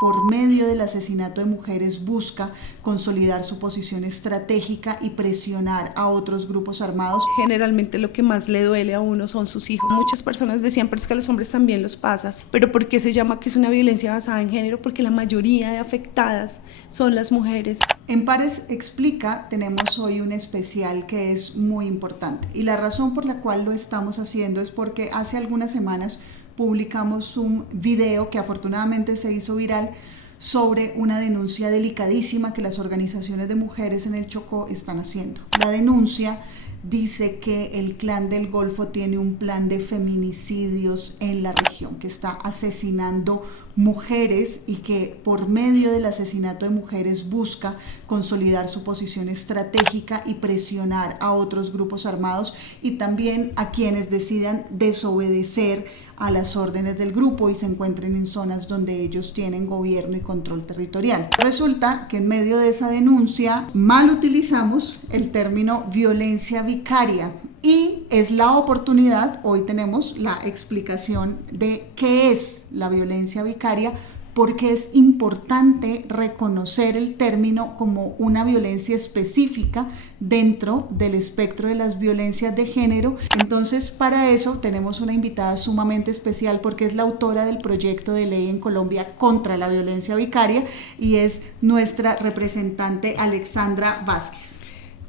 por medio del asesinato de mujeres busca consolidar su posición estratégica y presionar a otros grupos armados. Generalmente lo que más le duele a uno son sus hijos. Muchas personas decían, pero es que a los hombres también los pasa. ¿Pero por qué se llama que es una violencia basada en género? Porque la mayoría de afectadas son las mujeres. En Pares Explica tenemos hoy un especial que es muy importante y la razón por la cual lo estamos haciendo es porque hace algunas semanas publicamos un video que afortunadamente se hizo viral sobre una denuncia delicadísima que las organizaciones de mujeres en el Chocó están haciendo. La denuncia dice que el Clan del Golfo tiene un plan de feminicidios en la región, que está asesinando mujeres y que por medio del asesinato de mujeres busca consolidar su posición estratégica y presionar a otros grupos armados y también a quienes decidan desobedecer a las órdenes del grupo y se encuentren en zonas donde ellos tienen gobierno y control territorial. Resulta que en medio de esa denuncia mal utilizamos el término violencia vicaria y es la oportunidad, hoy tenemos la explicación de qué es la violencia vicaria, porque es importante reconocer el término como una violencia específica dentro del espectro de las violencias de género. Entonces, para eso tenemos una invitada sumamente especial porque es la autora del proyecto de ley en Colombia contra la violencia vicaria y es nuestra representante Alexandra Vázquez.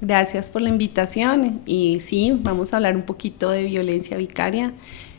Gracias por la invitación y sí, vamos a hablar un poquito de violencia vicaria.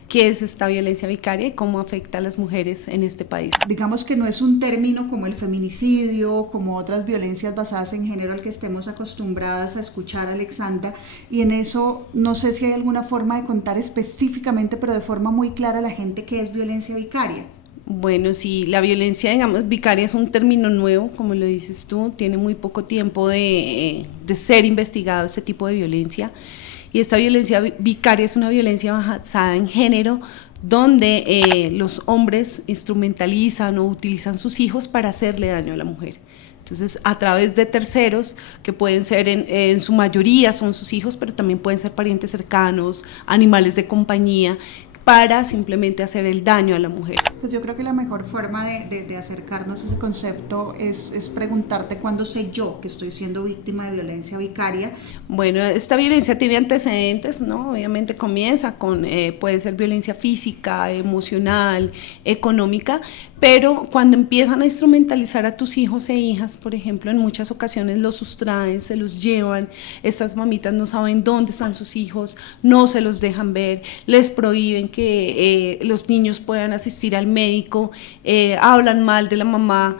¿Qué es esta violencia vicaria y cómo afecta a las mujeres en este país? Digamos que no es un término como el feminicidio, como otras violencias basadas en género al que estemos acostumbradas a escuchar, Alexandra, y en eso no sé si hay alguna forma de contar específicamente, pero de forma muy clara a la gente qué es violencia vicaria. Bueno, sí, la violencia, digamos, vicaria es un término nuevo, como lo dices tú, tiene muy poco tiempo de ser investigado este tipo de violencia. Y esta violencia vicaria es una violencia basada en género donde los hombres instrumentalizan o utilizan sus hijos para hacerle daño a la mujer. Entonces, a través de terceros, que pueden ser en su mayoría son sus hijos, pero también pueden ser parientes cercanos, animales de compañía, para simplemente hacer el daño a la mujer. Pues yo creo que la mejor forma de acercarnos a ese concepto es preguntarte cuándo sé yo que estoy siendo víctima de violencia vicaria. Bueno, esta violencia tiene antecedentes, ¿no? Obviamente comienza con, puede ser violencia física, emocional, económica, pero cuando empiezan a instrumentalizar a tus hijos e hijas, por ejemplo, en muchas ocasiones los sustraen, se los llevan, estas mamitas no saben dónde están sus hijos, no se los dejan ver, les prohíben que los niños puedan asistir al médico, hablan mal de la mamá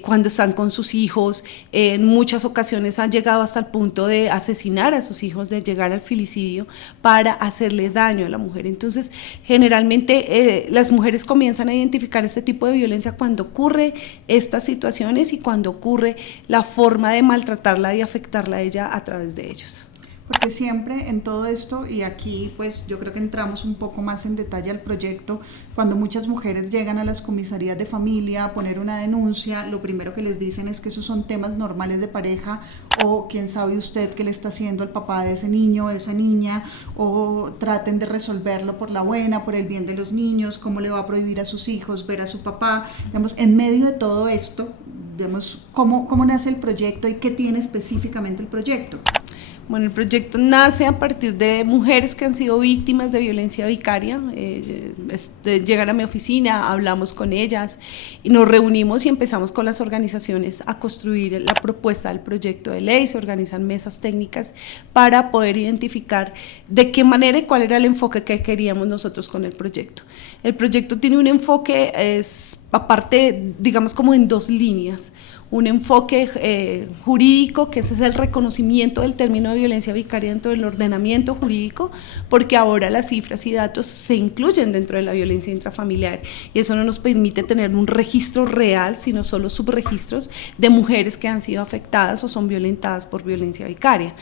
cuando están con sus hijos, en muchas ocasiones han llegado hasta el punto de asesinar a sus hijos, de llegar al filicidio para hacerle daño a la mujer. Entonces, generalmente las mujeres comienzan a identificar este tipo de violencia cuando ocurre estas situaciones y cuando ocurre la forma de maltratarla y afectarla a ella a través de ellos. Porque siempre en todo esto, y aquí pues yo creo que entramos un poco más en detalle al proyecto, cuando muchas mujeres llegan a las comisarías de familia a poner una denuncia, lo primero que les dicen es que esos son temas normales de pareja, o quién sabe usted qué le está haciendo al papá de ese niño, de esa niña, o traten de resolverlo por la buena, por el bien de los niños, cómo le va a prohibir a sus hijos ver a su papá. Digamos, en medio de todo esto, digamos, ¿cómo nace el proyecto y qué tiene específicamente el proyecto? Bueno, el proyecto nace a partir de mujeres que han sido víctimas de violencia vicaria, llegan a mi oficina, hablamos con ellas y nos reunimos y empezamos con las organizaciones a construir la propuesta del proyecto de ley, se organizan mesas técnicas para poder identificar de qué manera y cuál era el enfoque que queríamos nosotros con el proyecto. El proyecto tiene un enfoque, aparte, digamos como en dos líneas. Un enfoque jurídico, que ese es el reconocimiento del término de violencia vicaria dentro del ordenamiento jurídico, porque ahora las cifras y datos se incluyen dentro de la violencia intrafamiliar y eso no nos permite tener un registro real, sino solo subregistros de mujeres que han sido afectadas o son violentadas por violencia vicaria.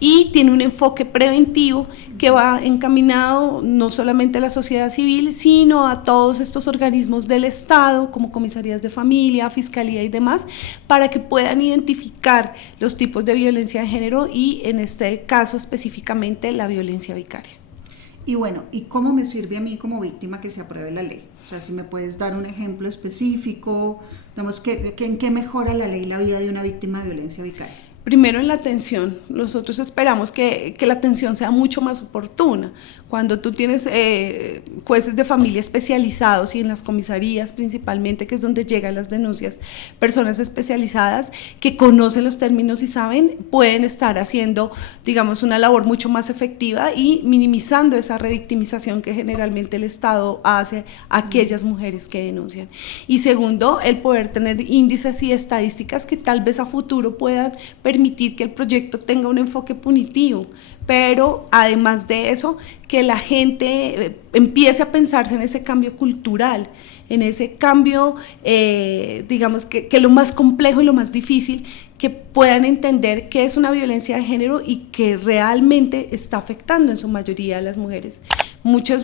Y tiene un enfoque preventivo que va encaminado no solamente a la sociedad civil, sino a todos estos organismos del Estado, como comisarías de familia, fiscalía y demás, para que puedan identificar los tipos de violencia de género y en este caso específicamente la violencia vicaria. Y bueno, ¿y cómo me sirve a mí como víctima que se apruebe la ley? O sea, si me puedes dar un ejemplo específico, digamos, ¿en qué mejora la ley la vida de una víctima de violencia vicaria? Primero en la atención, nosotros esperamos que la atención sea mucho más oportuna. Cuando tú tienes jueces de familia especializados y en las comisarías principalmente, que es donde llegan las denuncias, personas especializadas que conocen los términos y saben, pueden estar haciendo, digamos, una labor mucho más efectiva y minimizando esa revictimización que generalmente el Estado hace a aquellas mujeres que denuncian. Y segundo, el poder tener índices y estadísticas que tal vez a futuro puedan permitir que el proyecto tenga un enfoque punitivo, pero además de eso, que la gente empiece a pensarse en ese cambio cultural, en ese cambio, digamos que lo más complejo y lo más difícil, que puedan entender qué es una violencia de género y que realmente está afectando en su mayoría a las mujeres.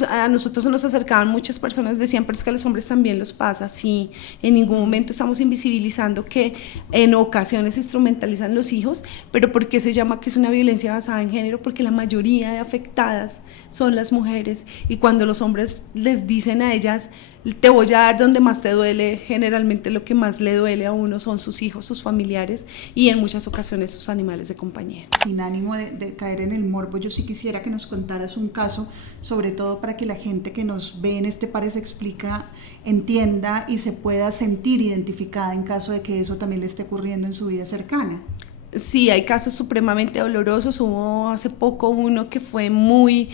A nosotros nos acercaban muchas personas, decían, pero es que a los hombres también los pasa. Sí, en ningún momento estamos invisibilizando que en ocasiones se instrumentalizan los hijos, pero ¿por qué se llama que es una violencia basada en género? Porque la mayoría de afectadas son las mujeres, y cuando los hombres les dicen a ellas, te voy a dar donde más te duele, generalmente lo que más le duele a uno son sus hijos, sus familiares y en muchas ocasiones sus animales de compañía. Sin ánimo de caer en el morbo, yo sí quisiera que nos contaras un caso, sobre todo para que la gente que nos ve en este Pare se Explica entienda y se pueda sentir identificada en caso de que eso también le esté ocurriendo en su vida cercana. Sí, hay casos supremamente dolorosos. Hubo hace poco uno que fue muy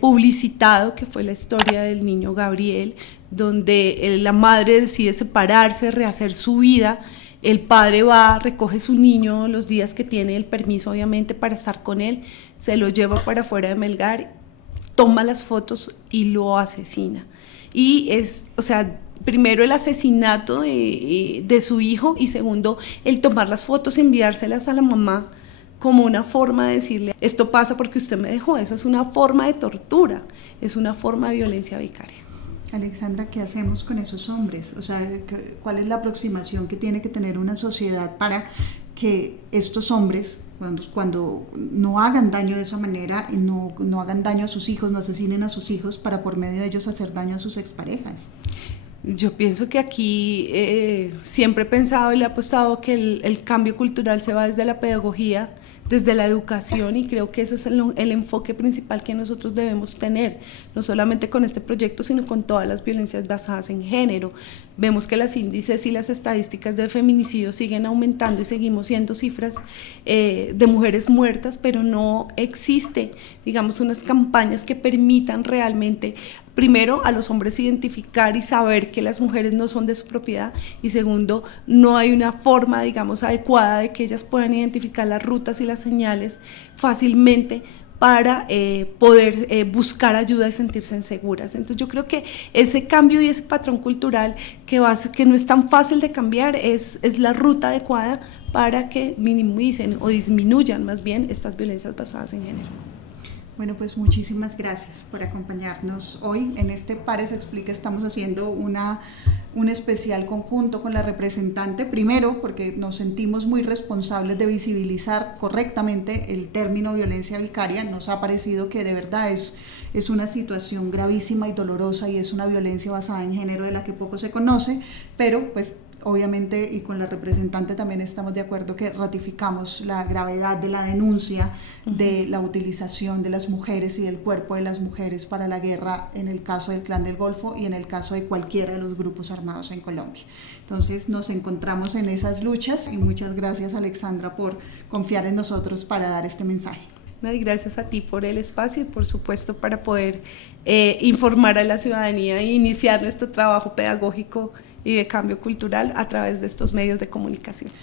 publicitado, que fue la historia del niño Gabriel, donde la madre decide separarse, rehacer su vida. El padre va, recoge su niño los días que tiene el permiso, obviamente, para estar con él, se lo lleva para afuera de Melgar, toma las fotos y lo asesina. Y primero el asesinato de su hijo, y segundo el tomar las fotos y enviárselas a la mamá como una forma de decirle, esto pasa porque usted me dejó. Eso es una forma de tortura, es una forma de violencia vicaria. Alexandra, ¿qué hacemos con esos hombres? O sea, ¿cuál es la aproximación que tiene que tener una sociedad para que estos hombres, cuando no hagan daño de esa manera, y no hagan daño a sus hijos, no asesinen a sus hijos, para por medio de ellos hacer daño a sus exparejas? Yo pienso que aquí siempre he pensado y le he apostado que el cambio cultural se va desde la pedagogía, desde la educación, y creo que eso es el enfoque principal que nosotros debemos tener, no solamente con este proyecto, sino con todas las violencias basadas en género. Vemos que los índices y las estadísticas de feminicidio siguen aumentando y seguimos viendo cifras de mujeres muertas, pero no existe, digamos, unas campañas que permitan realmente, primero, a los hombres identificar y saber que las mujeres no son de su propiedad, y segundo, no hay una forma, digamos, adecuada de que ellas puedan identificar las rutas y las señales fácilmente para poder buscar ayuda y sentirse seguras. Entonces yo creo que ese cambio y ese patrón cultural que no es tan fácil de cambiar es la ruta adecuada para que minimicen o disminuyan más bien estas violencias basadas en género. Bueno, pues muchísimas gracias por acompañarnos hoy. En este Pare se Explica estamos haciendo un especial conjunto con la representante, primero porque nos sentimos muy responsables de visibilizar correctamente el término violencia vicaria. Nos ha parecido que de verdad es una situación gravísima y dolorosa, y es una violencia basada en género de la que poco se conoce, pero pues obviamente, y con la representante también estamos de acuerdo, que ratificamos la gravedad de la denuncia de la utilización de las mujeres y del cuerpo de las mujeres para la guerra, en el caso del Clan del Golfo y en el caso de cualquiera de los grupos armados en Colombia. Entonces nos encontramos en esas luchas, y muchas gracias, Alexandra, por confiar en nosotros para dar este mensaje. Y gracias a ti por el espacio y por supuesto para poder informar a la ciudadanía e iniciar nuestro trabajo pedagógico y de cambio cultural a través de estos medios de comunicación.